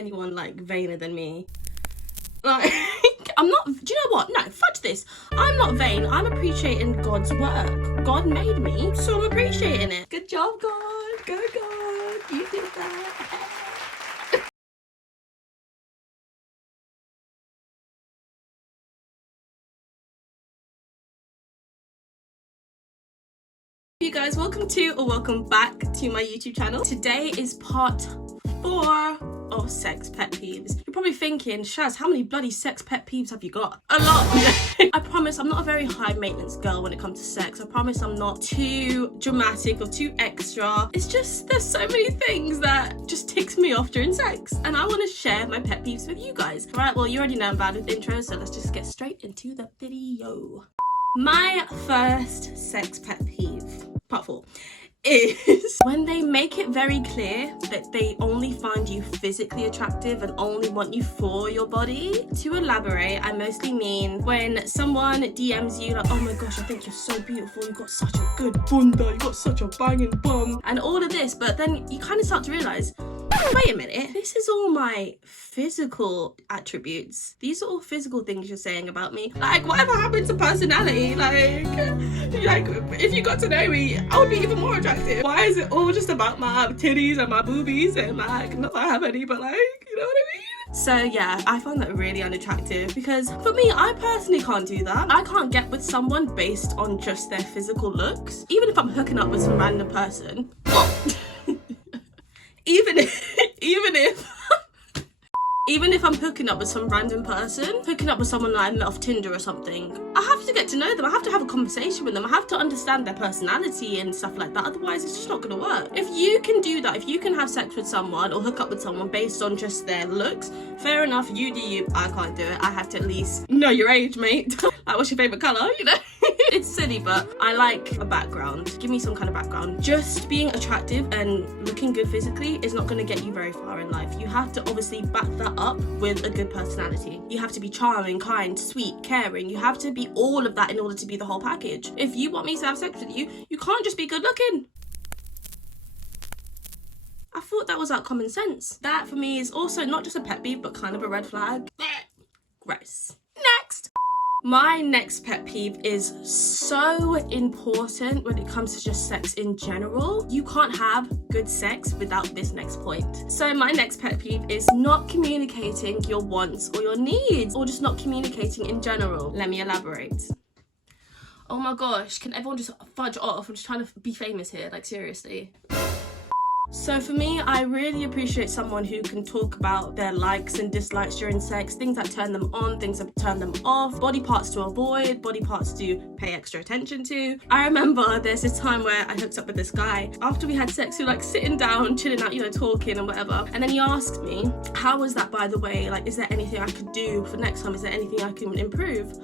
anyone like vainer than me. Like, I'm not, do you know what? No, fudge this. I'm not vain. I'm appreciating God's work. God made me, so I'm appreciating it. Good job, God. Go, God. You did that. You guys, welcome back to my YouTube channel. Today is part 4 of Sex Pet Peeves. You're probably thinking, Shaz, how many bloody sex pet peeves have you got? A lot. I promise I'm not a very high maintenance girl when it comes to sex. I promise I'm not too dramatic or too extra. It's just there's so many things that just ticks me off during sex, and I want to share my pet peeves with you guys. Right, well, you already know I'm bad with intros, so let's just get straight into the video. My first sex pet peeve, part 4, is when they make it very clear that they only find you physically attractive and only want you for your body. To elaborate, I mostly mean when someone DMs you like, oh my gosh, I think you're so beautiful, you've got such a good bunda, you've got such a banging bum, and all of this, but then you kind of start to realise, wait a minute, this is all my physical attributes. These are all physical things you're saying about me. Like, whatever happened to personality? Like if you got to know me, I would be even more attractive. Why is it all just about my titties and my boobies and like, not that I have any, but like, you know what I mean? So yeah, I find that really unattractive because for me, I personally can't do that. I can't get with someone based on just their physical looks. Even if I'm hooking up with some random person. Even if I'm hooking up with some random person, hooking up with someone that I met off Tinder or something, I have to get to know them. I have to have a conversation with them. I have to understand their personality and stuff like that. Otherwise, it's just not going to work. If you can do that, if you can have sex with someone or hook up with someone based on just their looks, fair enough, you do you. I can't do it. I have to at least know your age, mate. Like, what's your favourite colour, you know? It's silly, but I like a background. Give me some kind of background. Just being attractive and looking good physically is not going to get you very far in life. You have to obviously back that up with a good personality. You have to be charming, kind, sweet, caring. You have to be all of that in order to be the whole package. If you want me to have sex with you, you can't just be good looking. I thought that was like common sense. That for me is also not just a pet peeve, but kind of a red flag. Gross. Next. My next pet peeve is so important when it comes to just sex in general. You can't have good sex without this next point. So my next pet peeve is not communicating your wants or your needs, or just not communicating in general. Let me elaborate. Oh my gosh, can everyone just fudge off? I'm just trying to be famous here, like seriously. So for me, I really appreciate someone who can talk about their likes and dislikes during sex, things that turn them on, things that turn them off, body parts to avoid, body parts to pay extra attention to. I remember there's this time where I hooked up with this guy. After we had sex, we were like sitting down, chilling out, you know, talking and whatever. And then he asked me, how was that, by the way? Like, is there anything I could do for next time? Is there anything I can improve?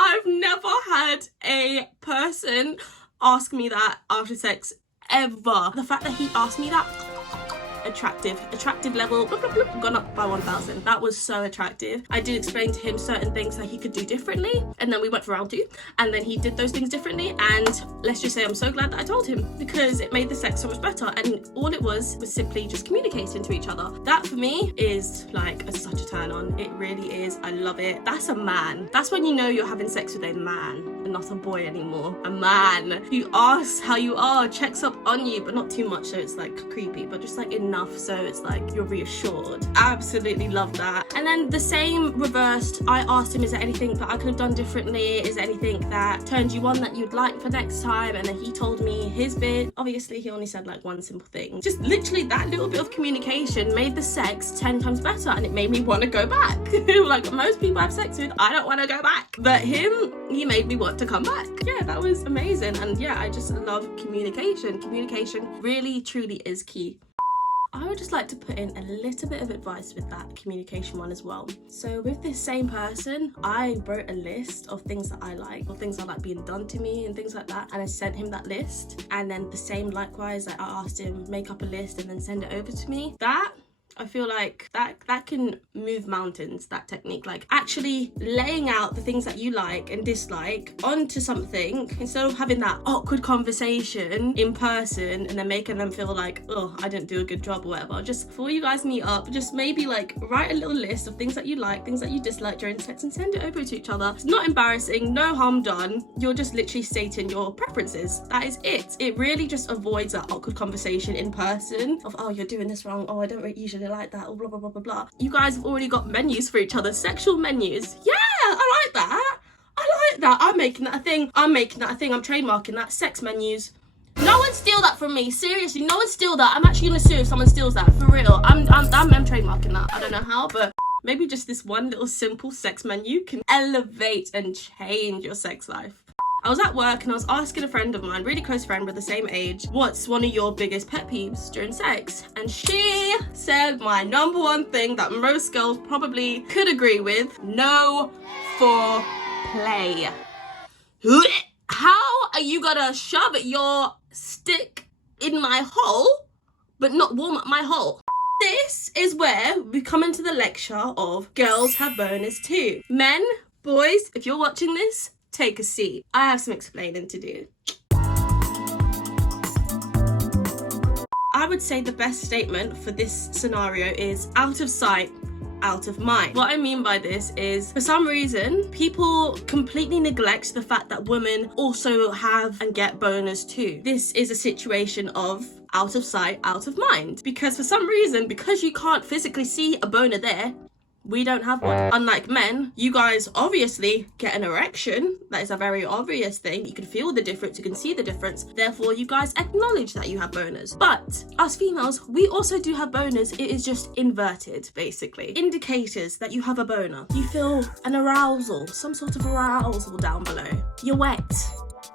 I've never had a person ask me that after sex ever. The fact that he asked me that, attractive level gone up by 1,000. That was so attractive. I did explain to him certain things that he could do differently, and then we went for round 2, and then he did those things differently, and let's just say I'm so glad that I told him, because it made the sex so much better. And all it was simply just communicating to each other. That for me is like such a turn on. It really is. I love it. That's a man. That's when you know you're having sex with a man and not a boy anymore. A man who asks how you are, checks up on you, but not too much so it's like creepy, but just like enough so it's like you're reassured. Absolutely love that. And then the same reversed, I asked him, is there anything that I could have done differently? Is there anything that turned you on that you'd like for next time? And then he told me his bit. Obviously he only said like one simple thing. Just literally that little bit of communication made the sex 10 times better, and it made me want to go back. Like most people I have sex with, I don't want to go back, but him, he made me want to come back. Yeah, that was amazing. And yeah, I just love communication. Communication really truly is key. I would just like to put in a little bit of advice with that communication one as well. So with this same person, I wrote a list of things that I like, or things I like being done to me and things like that, and I sent him that list. And then the same likewise, like I asked him make up a list and then send it over to me. That I feel like that can move mountains, that technique. Like actually laying out the things that you like and dislike onto something instead of having that awkward conversation in person and then making them feel like, oh, I didn't do a good job or whatever. Just before you guys meet up, just maybe like write a little list of things that you like, things that you dislike during sex, and send it over to each other. It's not embarrassing, no harm done. You're just literally stating your preferences. That is it. It really just avoids that awkward conversation in person of, oh, you're doing this wrong, oh, I don't usually like that, or blah blah blah blah blah. You guys have already got menus for each other, sexual menus. Yeah, I like that. I like that. I'm making that a thing. I'm trademarking that. Sex menus. No one steal that from me. Seriously, no one steal that. I'm actually gonna sue if someone steals that. For real. I'm trademarking that. I don't know how, but maybe just this one little simple sex menu can elevate and change your sex life. I was at work and I was asking a friend of mine, really close friend, with the same age, what's one of your biggest pet peeves during sex? And she said my number one thing that most girls probably could agree with: no foreplay. How are you gonna shove your stick in my hole but not warm up my hole? This is where we come into the lecture of girls have boners too. Men, boys, if you're watching this, take a seat. I have some explaining to do. I would say the best statement for this scenario is out of sight, out of mind. What I mean by this is, for some reason, people completely neglect the fact that women also have and get boners too. This is a situation of out of sight, out of mind. Because for some reason, because you can't physically see a boner there, we don't have one. Unlike men, you guys obviously get an erection. That is a very obvious thing. You can feel the difference, you can see the difference. Therefore, you guys acknowledge that you have boners. But us females, we also do have boners. It is just inverted, basically. Indicators that you have a boner. You feel an arousal, some sort of arousal down below. You're wet,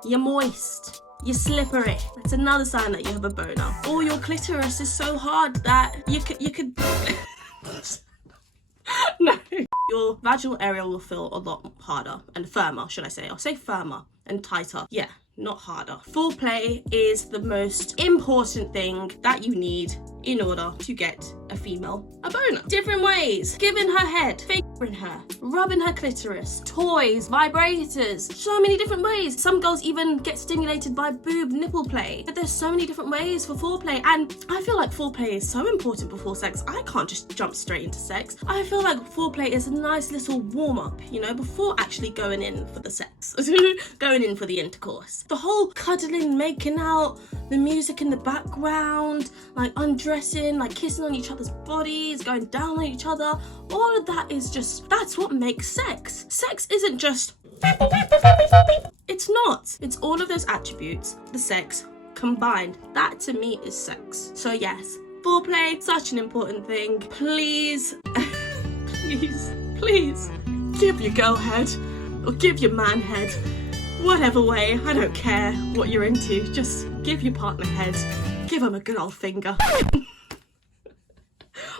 you're moist, you're slippery. That's another sign that you have a boner. Or your clitoris is so hard that you could no. Your vaginal area will feel a lot harder and firmer, should I say. I'll say firmer and tighter. Yeah, not harder. Foreplay is the most important thing that you need in order to get a female a boner. Different ways: giving her head, fingering her, rubbing her clitoris, toys, vibrators, so many different ways. Some girls even get stimulated by boob nipple play. But there's so many different ways for foreplay, and I feel like foreplay is so important before sex. I can't just jump straight into sex. I feel like foreplay is a nice little warm-up, you know, before actually going in for the sex. Going in for the intercourse. The whole cuddling, making out, the music in the background, like undressing, like kissing on each other's bodies, going down on each other, all of that is just, that's what makes sex. Sex isn't just it's not. It's all of those attributes, the sex combined. That to me is sex. So yes, foreplay, such an important thing. Please, please give your girl head or give your man head. Whatever way, I don't care what you're into, just give your partner head. Give him a good old finger.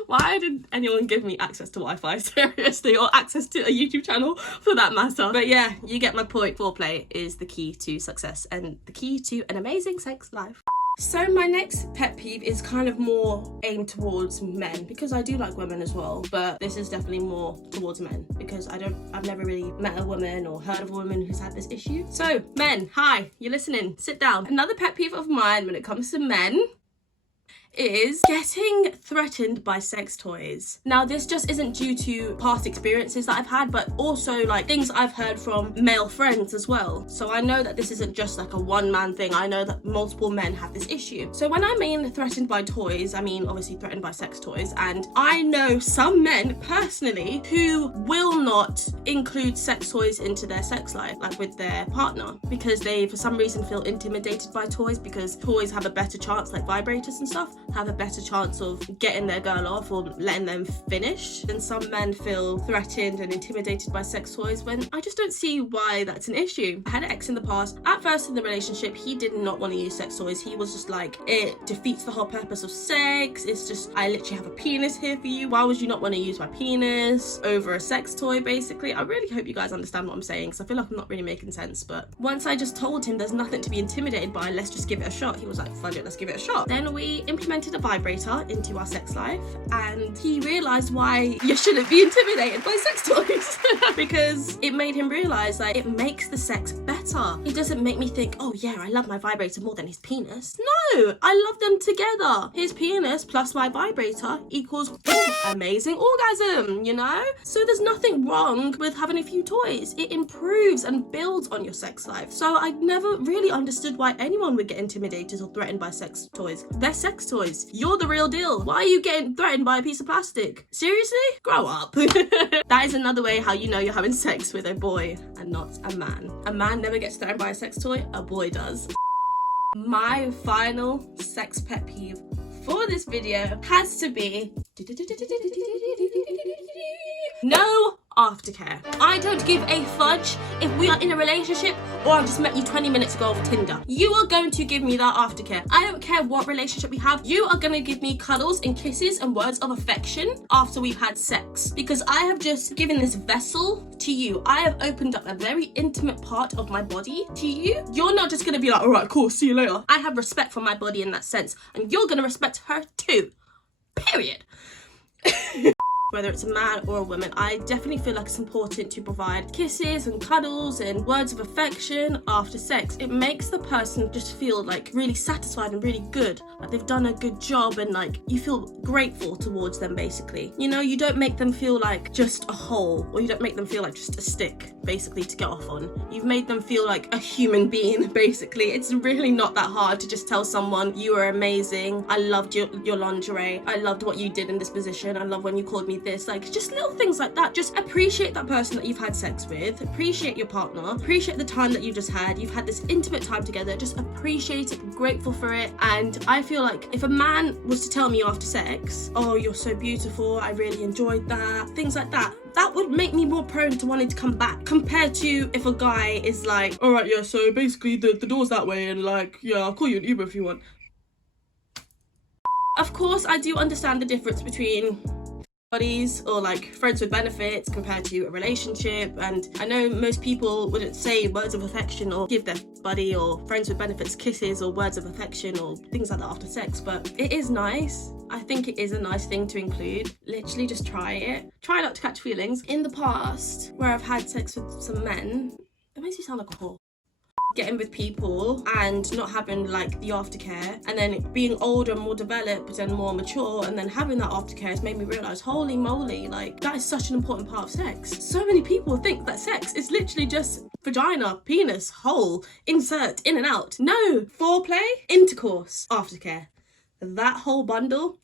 Why did anyone give me access to Wi-Fi, seriously, or access to a YouTube channel for that matter? But yeah, you get my point. Foreplay is the key to success and the key to an amazing sex life. So my next pet peeve is kind of more aimed towards men, because I do like women as well, but this is definitely more towards men because I've never really met a woman or heard of a woman who's had this issue. So men, hi, you're listening, sit down. Another pet peeve of mine when it comes to men is getting threatened by sex toys. Now this just isn't due to past experiences that I've had, but also like things I've heard from male friends as well. So I know that this isn't just like a one-man thing. I know that multiple men have this issue. So when I mean threatened by toys, I mean obviously threatened by sex toys. And I know some men personally who will not include sex toys into their sex life, like with their partner, because they for some reason feel intimidated by toys, because toys have a better chance, like vibrators and stuff, have a better chance of getting their girl off or letting them finish. And some men feel threatened and intimidated by sex toys, when I just don't see why that's an issue. I had an ex in the past. At first in the relationship, he did not want to use sex toys. He was just like, it defeats the whole purpose of sex. It's just, I literally have a penis here for you. Why would you not want to use my penis over a sex toy, basically? I really hope you guys understand what I'm saying, because I feel like I'm not really making sense. But once I just told him there's nothing to be intimidated by, let's just give it a shot, he was like, fuck it, let's give it a shot. Then we implemented implemented a vibrator into our sex life, and he realized why you shouldn't be intimidated by sex toys because it made him realize like it makes the sex better. It doesn't make me think, oh yeah, I love my vibrator more than his penis. No, I love them together. His penis plus my vibrator equals amazing orgasm, you know? So there's nothing wrong with having a few toys. It improves and builds on your sex life. So I never really understood why anyone would get intimidated or threatened by sex toys. They're sex toys. You're the real deal. Why are you getting threatened by a piece of plastic? Seriously? Grow up. That is another way how you know you're having sex with a boy and not a man. A man never gets threatened by a sex toy, a boy does. My final sex pet peeve for this video has to be no aftercare. I don't give a fudge if we are in a relationship or I just met you 20 minutes ago over Tinder. You are going to give me that aftercare. I don't care what relationship we have. You are going to give me cuddles and kisses and words of affection after we've had sex, because I have just given this vessel to you. I have opened up a very intimate part of my body to you. You're not just going to be like, all right, cool, see you later. I have respect for my body in that sense, and you're going to respect her too. Period. Whether it's a man or a woman, I definitely feel like it's important to provide kisses and cuddles and words of affection after sex. It makes the person just feel like really satisfied and really good, like they've done a good job, and like you feel grateful towards them basically. You know, you don't make them feel like just a hole, or you don't make them feel like just a stick basically to get off on. You've made them feel like a human being basically. It's really not that hard to just tell someone you are amazing, I loved your lingerie, I loved what you did in this position, I love when you called me this. Like just little things like that. Just appreciate that person that you've had sex with, appreciate your partner, appreciate the time that you just had. You've had this intimate time together. Just appreciate it, be grateful for it. And I feel like if a man was to tell me after sex, oh, you're so beautiful, I really enjoyed that, things like that, that would make me more prone to wanting to come back, compared to if a guy is like, all right, yeah, so basically the door's that way, and like, yeah, I'll call you an Uber if you want. Of course, I do understand the difference between buddies or like friends with benefits compared to a relationship, and I know most people wouldn't say words of affection or give their buddy or friends with benefits kisses or words of affection or things like that after sex, but it is nice. I think it is a nice thing to include. Literally just try it. Try not to catch feelings. In the past, where I've had sex with some men, it makes me sound like a whore. Getting with people and not having like the aftercare, and then being older and more developed and more mature, and then having that aftercare has made me realize, holy moly, like that is such an important part of sex. So many people think that sex is literally just vagina, penis, hole, insert, in and out. No, foreplay, intercourse, aftercare, that whole bundle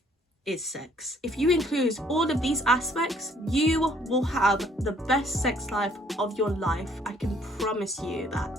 is sex. If you include all of these aspects, you will have the best sex life of your life. I can promise you that.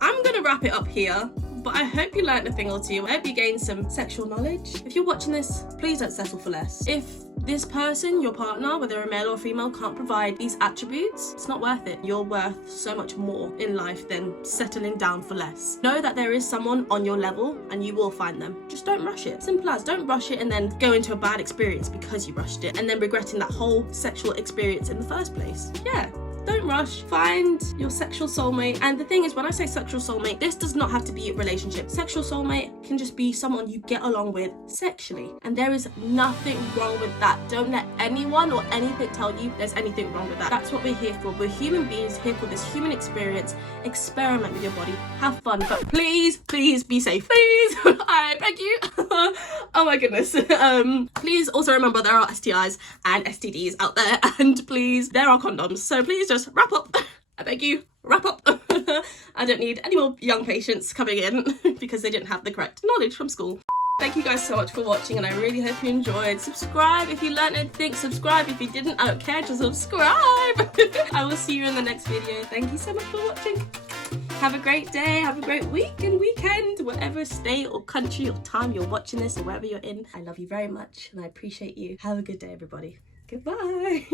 I'm gonna wrap it up here, but I hope you learned a thing or two. I hope you gained some sexual knowledge. If you're watching this, please don't settle for less. If this person, your partner, whether a male or female, can't provide these attributes, it's not worth it. You're worth so much more in life than settling down for less. Know that there is someone on your level and you will find them. Just don't rush it. Simple as, don't rush it and then go into a bad experience because you rushed it and then regretting that whole sexual experience in the first place. Yeah. Don't rush, find your sexual soulmate. And the thing is, when I say sexual soulmate, this does not have to be a relationship. Sexual soulmate can just be someone you get along with sexually. And there is nothing wrong with that. Don't let anyone or anything tell you there's anything wrong with that. That's what we're here for. We're human beings here for this human experience. Experiment with your body, have fun, but please, please be safe. Please, I beg you. Oh my goodness. Please also remember there are STIs and STDs out there, and please, there are condoms. So please just wrap up. I beg you, wrap up. I don't need any more young patients coming in because they didn't have the correct knowledge from school. Thank you guys so much for watching, and I really hope you enjoyed. Subscribe if you learned anything, subscribe if you didn't, I don't care, just subscribe. I will see you in the next video. Thank you so much for watching. Have a great day, have a great week and weekend, whatever state or country or time you're watching this or wherever you're in. I love you very much and I appreciate you. Have a good day, everybody. Goodbye.